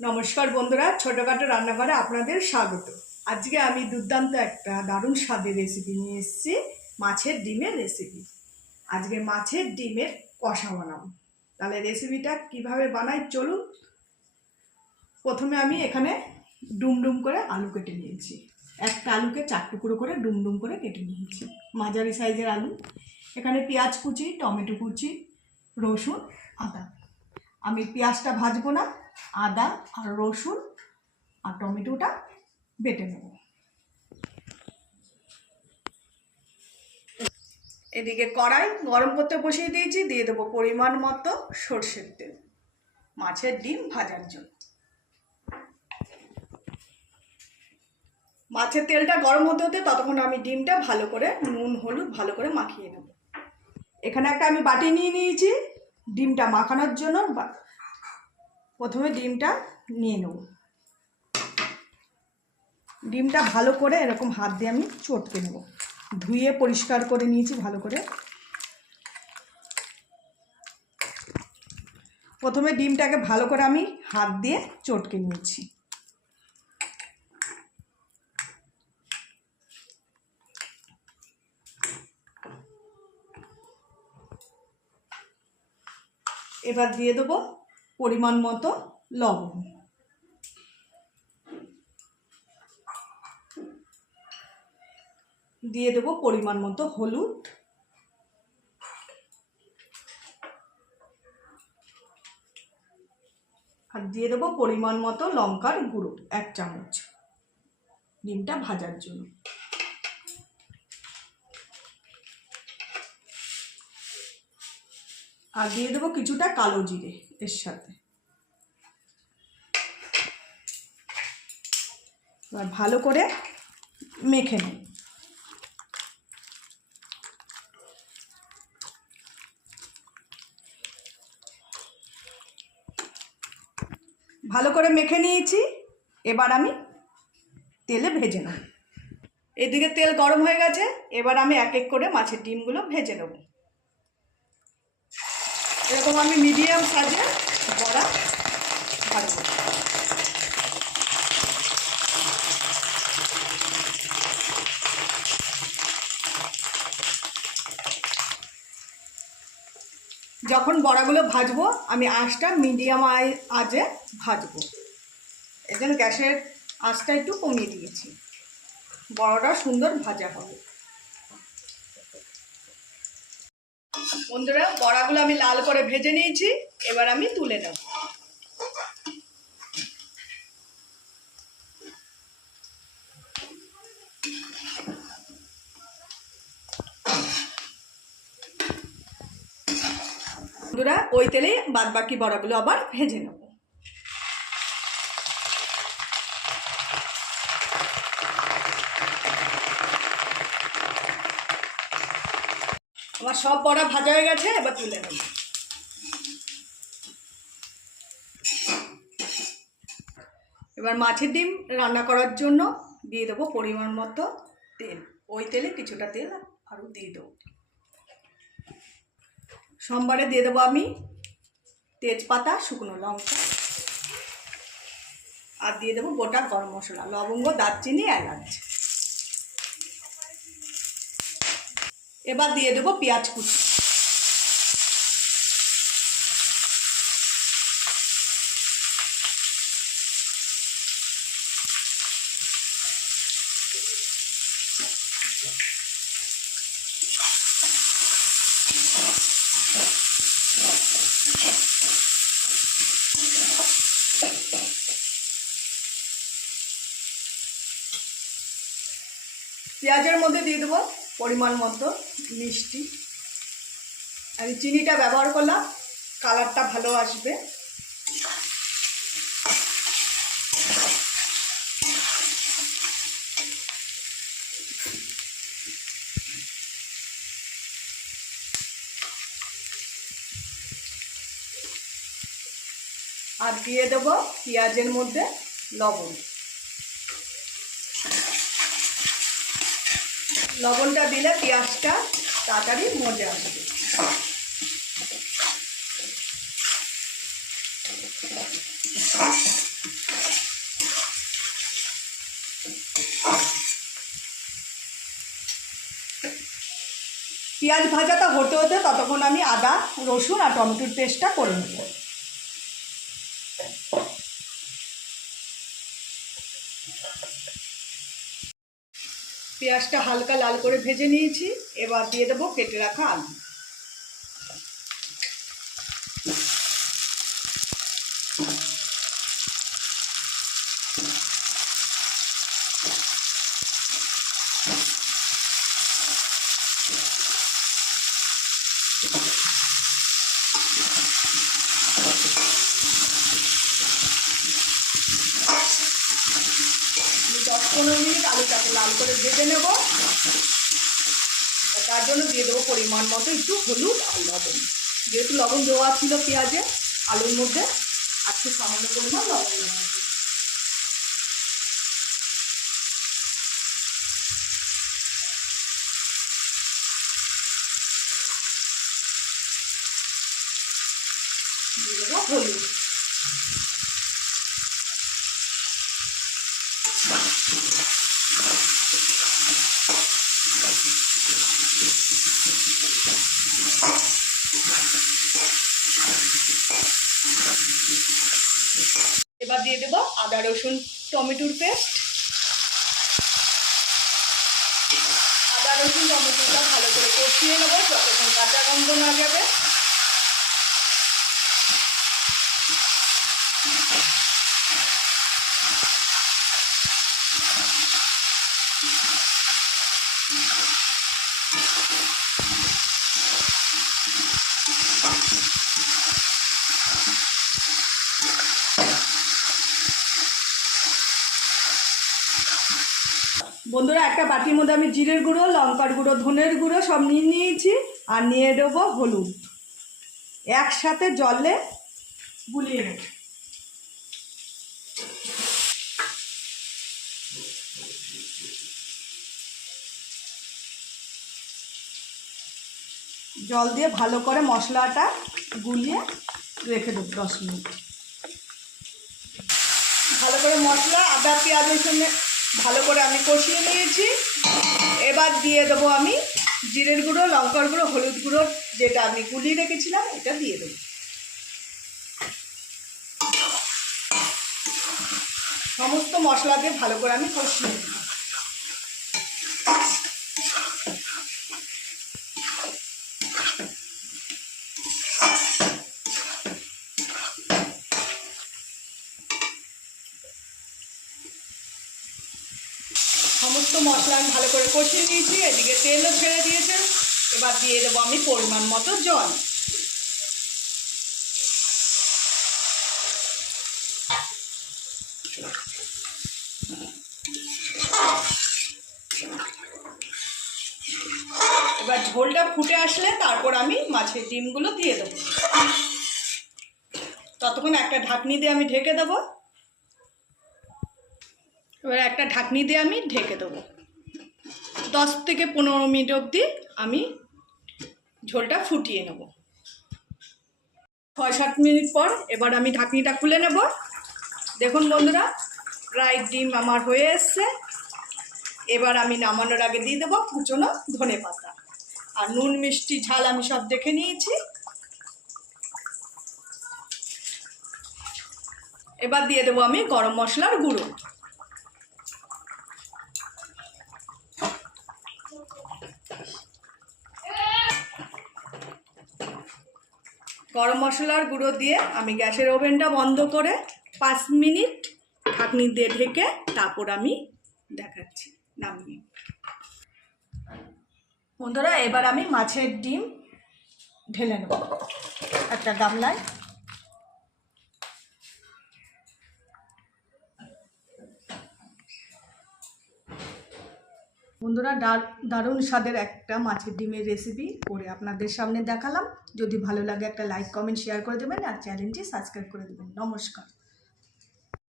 নমস্কার বন্ধুরা, ছোটোখাটো রান্নাঘরে আপনাদের স্বাগত। আজকে আমি দুর্দান্ত একটা দারুণ স্বাদের রেসিপি নিয়ে এসেছি, মাছের ডিমের রেসিপি আজকে মাছের ডিমের কষা বানাবো। তাহলে রেসিপিটা কীভাবে বানাই চলুন। প্রথমে আমি এখানে ডুম ডুম করে আলু কেটে নিয়েছি। একটা আলুকে চার টুকরো করে ডুম ডুম করে কেটে নিয়েছি। মাঝারি সাইজের আলু। এখানে পেঁয়াজ কুচি, টমেটো কুচি, রসুন, আদা। আমি পেঁয়াজটা ভাজবো না আদা আর রসুন আর টমেটোটা বেটে নেব। এদিকে কড়াই গরম করতে বসিয়ে দিয়েছি, দিয়ে দেবো পরিমাণ মতো সর্ষের তেল, মাছের ডিম ভাজার জন্য। মাছের তেলটা গরম হতে হতে ততক্ষণ আমি ডিমটা ভালো করে, নুন, হলুদ ভালো করে মাখিয়ে নেব। এখানে একটা আমি বাটি নিয়ে নিয়েছি, ডিমটা মাখানোর জন্য প্রথমে ডিমটা নিয়ে নেব। ডিমটা ভালো করে এরকম হাত দিয়ে আমি চটকে নেব। ধুয়ে পরিষ্কার করে নিয়েছি ভালো করে। প্রথমে ডিমটাকে ভালো করে আমি হাত দিয়ে চটকে নিয়েছি। এবার দিয়ে দেবো পরিমাণ মতো লবণ। দিয়ে দেবো পরিমাণ মতো হলুদ। আর দিয়ে দেবো পরিমাণ মতো লঙ্কার গুঁড়ো, এক চামচ। ডিমটা ভাজার জন্য। আর দিয়ে দেবো কিছুটা কালো জিরে। এর সাথে। এবার ভালো করে মেখে নিই। ভালো করে মেখে নিয়েছি। এবার আমি তেলে ভেজে নেব। এদিকে তেল গরম হয়ে গেছে। এবার আমি এক এক করে মাছের ডিমগুলো ভেজে নেব। এরকম আমি মিডিয়াম সাইজে বড়া ভাজবো। যখন বড়াগুলো ভাজবো, আমি আঁচটা মিডিয়াম আই আজে ভাজবো। এই জন্য গ্যাসের আঁচটা একটু কমিয়ে দিয়েছি। বড়াটা সুন্দর ভাজা হবে। বন্ধুরা, বড়াগুলো আমি লাল করে ভেজে নিয়েছি, এবার আমি তুলে নেব। বন্ধুরা, ওই তেলে বাদবাকি বড়াগুলো আবার ভেজে নেব। আমার সব বড়া ভাজা হয়ে গেছে, এবার তুলে নেব। এবার মাছের ডিম রান্না করার জন্য দিয়ে দেবো পরিমাণ মতো তেল। ওই তেলে কিছুটা তেল আরও দিয়ে দেবো। সোমবারে দিয়ে দেবো আমি তেজপাতা, শুকনো লঙ্কা আর দিয়ে দেবো গোটা গরম মশলা, লবঙ্গ, দারচিনি, এলাচ। এবার দিয়ে দেবো পেঁয়াজ কুচি। পেঁয়াজের মধ্যে দিয়ে দেবো পরিমাণ মতো মিষ্টি। আমি চিনিটা ব্যবহার করলাম, কালারটা ভালো আসবে। আর দিয়ে দেবো পেঁয়াজের মধ্যে লবণ। লবণটা দিলে পেঁয়াজটা তাড়াতাড়ি মজে আসবে। পেঁয়াজ ভাজাটা হতে হতে ততক্ষণ আমি আদা, রসুন আর টমেটোর পেস্টটা করে নেব। পেঁয়াজটা হালকা লাল করে ভেজে নিয়েছি। এবার দিয়ে দেবো কেটে রাখা আলু আমি দশ পনেরো মিনিট আলুটাকে লাল করে ভেজে নেব। তার জন্য দিয়ে দেবো পরিমাণ মতো একটু হলুদ আর লবণ। যেহেতু লবণ দেওয়া ছিল পেঁয়াজে, আলুর মধ্যে একটু সামান্য পরিমাণ লবণ দিয়ে দেবো হলুদ এবার দিয়ে দেবো আদা, রসুন, টমেটোর পেস্ট। আদা, রসুন, টমেটোটা ভালো করে কষিয়ে নেব, যতক্ষণ কাঁচা গন্ধ না যাবে। বন্ধুরা, একটা বাটির মধ্যে আমি জিরের গুঁড়ো, লঙ্কার গুঁড়ো, ধনের গুঁড়ো সব নিয়ে নিয়েছি আর নিয়ে দেবো হলুদ। একসাথে জলে গুলিয়ে নেব। জল দিয়ে ভালো করে মশলাটা গুলিয়ে রেখে দেবো দশ মিনিট। ভালো করে মশলা, আদা, পেঁয়াজের সঙ্গে ভালো করে আমি কষিয়ে নিয়েছি। এবার দিয়ে দেবো আমি জিরের গুঁড়ো, লঙ্কার গুঁড়ো, হলুদ গুঁড়ো, যেটা আমি গুলিয়ে রেখেছিলাম, এটা দিয়ে দেবো। সমস্ত মশলা দিয়ে ভালো করে আমি কষিয়ে নেব সমস্ত মশলা আমি ভালো করে কষিয়ে নিয়েছি, এদিকে তেলও ছেড়ে দিয়েছে। এবার দিয়ে দেবো আমি পরিমাণ মতো জল। এবার ঝোলটা ফুটে আসলে তারপর আমি মাছের ডিমগুলো দিয়ে দেবো। ততক্ষণ একটা ঢাকনি দিয়ে আমি ঢেকে দেবো। এবার একটা ঢাকনি দিয়ে আমি ঢেকে দেবো। দশ থেকে পনেরো মিনিট অবধি আমি ঝোলটা ফুটিয়ে নেব। ছয় সাত মিনিট পর এবার আমি ঢাকনিটা খুলে নেব। দেখুন বন্ধুরা ফ্রাইড ডিম আমার হয়ে এসছে। এবার আমি নামানোর আগে দিয়ে দেবো কুচনো ধনে পাতা। আর নুন, মিষ্টি, ঝাল আমি সব দেখে নিয়েছি। এবার দিয়ে দেবো আমি গরম মশলার গুঁড়ো। গরম মশলার গুঁড়ো দিয়ে আমি গ্যাসের ওভেনটা বন্ধ করে পাঁচ মিনিট ঢাকনি দিয়ে ঢেকে তারপর আমি দেখাচ্ছি, নামিয়ে। বন্ধুরা, এবার আমি মাছের ডিম ঢেলে নেব। একটা গামলায়। বন্ধুরা, দার- দারুণ স্বাদের একটা মাছের ডিমের রেসিপি করে আপনাদের সামনে দেখালাম। যদি ভালো লাগে একটা লাইক কমেন্ট শেয়ার করে দেবেন আর চ্যানেলটি সাবস্ক্রাইব করে দেবেন। নমস্কার।